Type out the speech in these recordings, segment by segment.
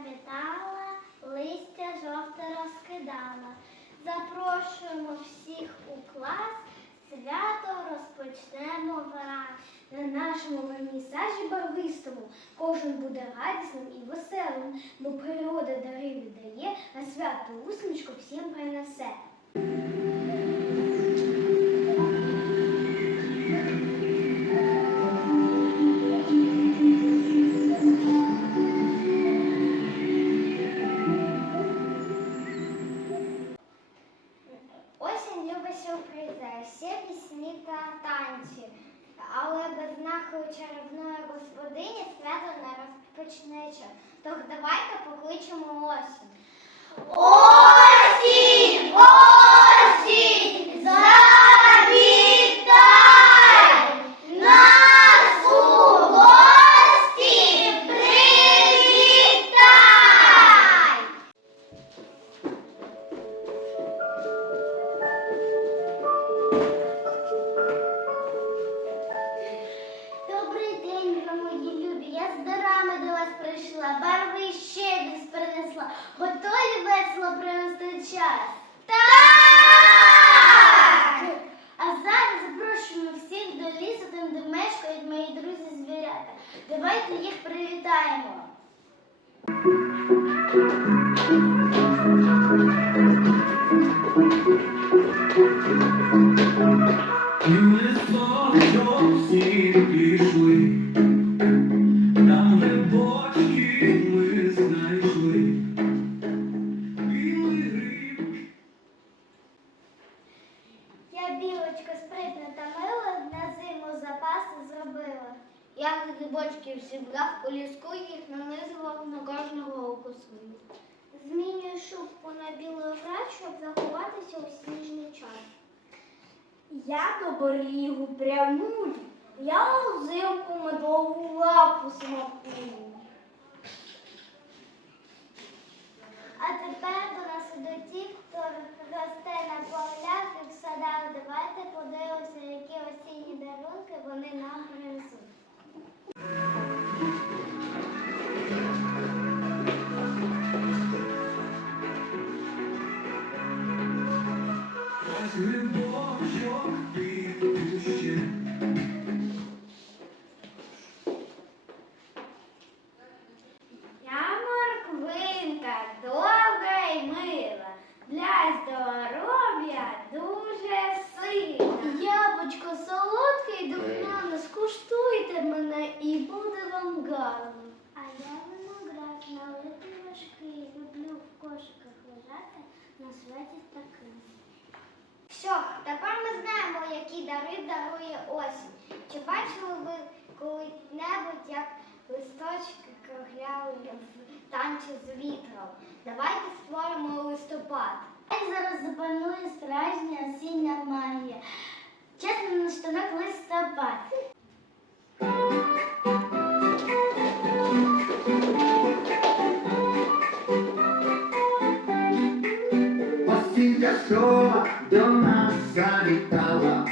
вітала, листя жовте розкидала. Запрошуємо всіх у клас, свято розпочнемо враз. На нашому вернісажі барвистому кожен буде радісним і веселим, бо природа дари дає, а свято усмішку всім принесе. Та танці. Але без знаху чарівної господині свято не розпочнеться. Тож давайте покличемо осінь. Осінь! Осінь! Барви і щедрість принесла. Готові весело провести час? Так! А зараз запрошуємо всіх до лісу, там де мешкають мої друзі звірята. Давайте їх привітаємо. Я грибочків зібрав у ліску, їх нанизував на кожного оку свою. Змінюю шубку на білу град, щоб заховатися у сніжний час. Я до борлігу прямую, я взимку медову лапу смакую. А тепер до нас ідуть ті, хто росте на полях і в садах. Давайте подивимося, які осінні дарунки вони нам принесуть. Глибочок під кущем. Я морквинка, добра й мила, для здоров'я дуже сильна. Яблучко солодке й духмяне, скуштуйте мене і буде вам гарно. А я виноград налитий важкий, люблю в кошиках лежати на святі таким. Що, тепер ми знаємо, які дари дарує осінь. Чи бачили ви коли-небудь, як листочки кругляли в танці з вітром? Давайте створимо листопад. Хай зараз запанує справжня осіння магія. Чесно на штанок листопад. Осіння сова до нас завітала,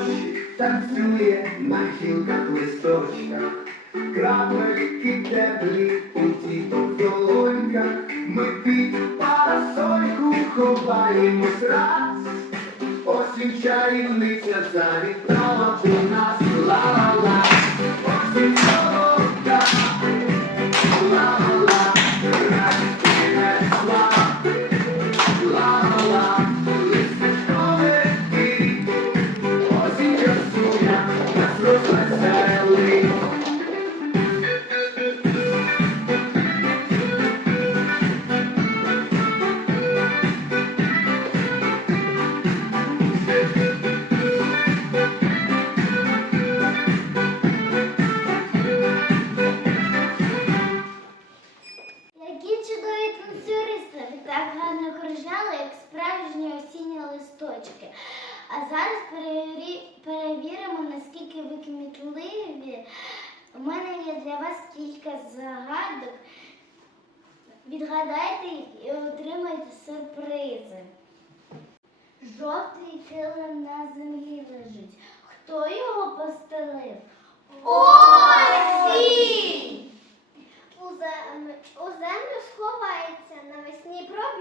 Дощик танцює на гілках листочках, крапельки теплі у тіток долоньках, ми пі під парасольку ховаємось раз. Осінь чарівниця завітала до нас. Ла-ла-ла. Перевіримо, наскільки ви кмітливі. У мене є для вас кілька загадок. Відгадайте і отримайте сюрпризи. Жовтий килим на землі лежить. Хто його постелив? Осінь! У землю, у землю сховається,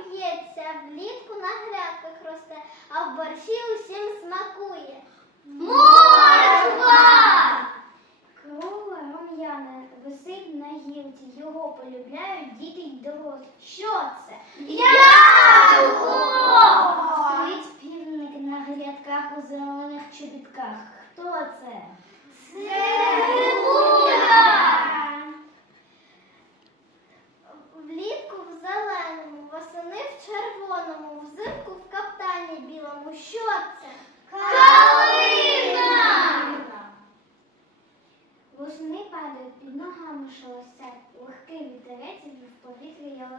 проб'ється, влітку на грядках росте, а в борщі усім смакує. Морква! Корова рум'яна висить на гілці, його полюбляють діти й дорослі. Що це? Яблуко! Стоїть півник на грядках у зелених чобітках. Хто це?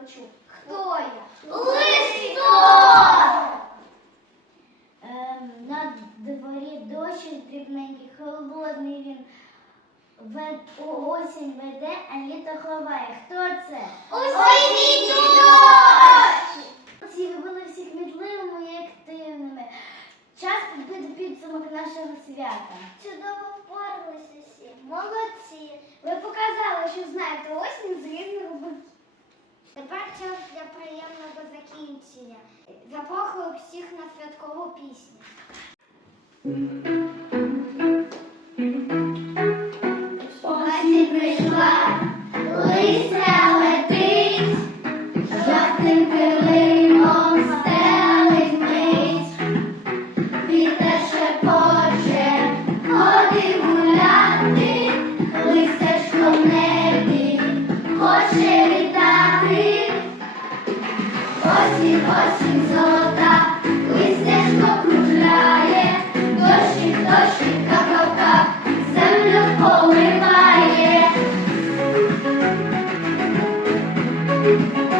Повітрі. Хто я? Листок! Ем, на дворі дощик дрібненький, холодний він. Вед, осінь веде, а літо ховає. Хто це? Осінній дощ! Ці були всі кмітливими і активними. Час підбити підсумок нашого свята. Чудово впоралися всі. Молодці. Ви показали, що знаєте осінь з різних боків. Тепер час для приємного закінчення. Запрохую всіх на святкову пісню. Осінь.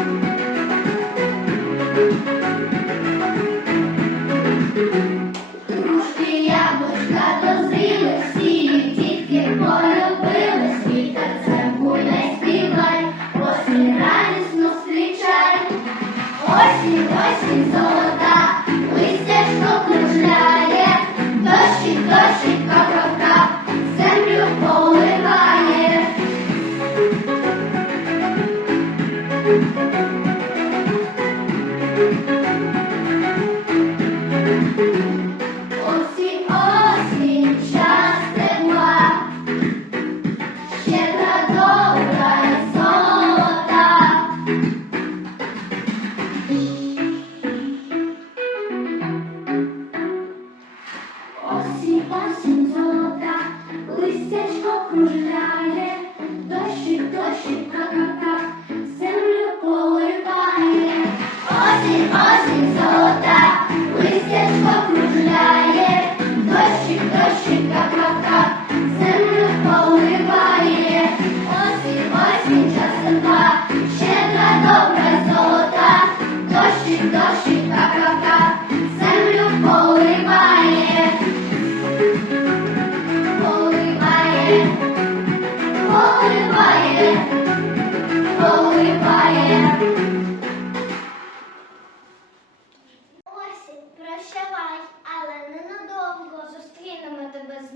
Осінь, золота, листячко кружляє,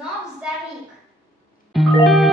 але ненадовго.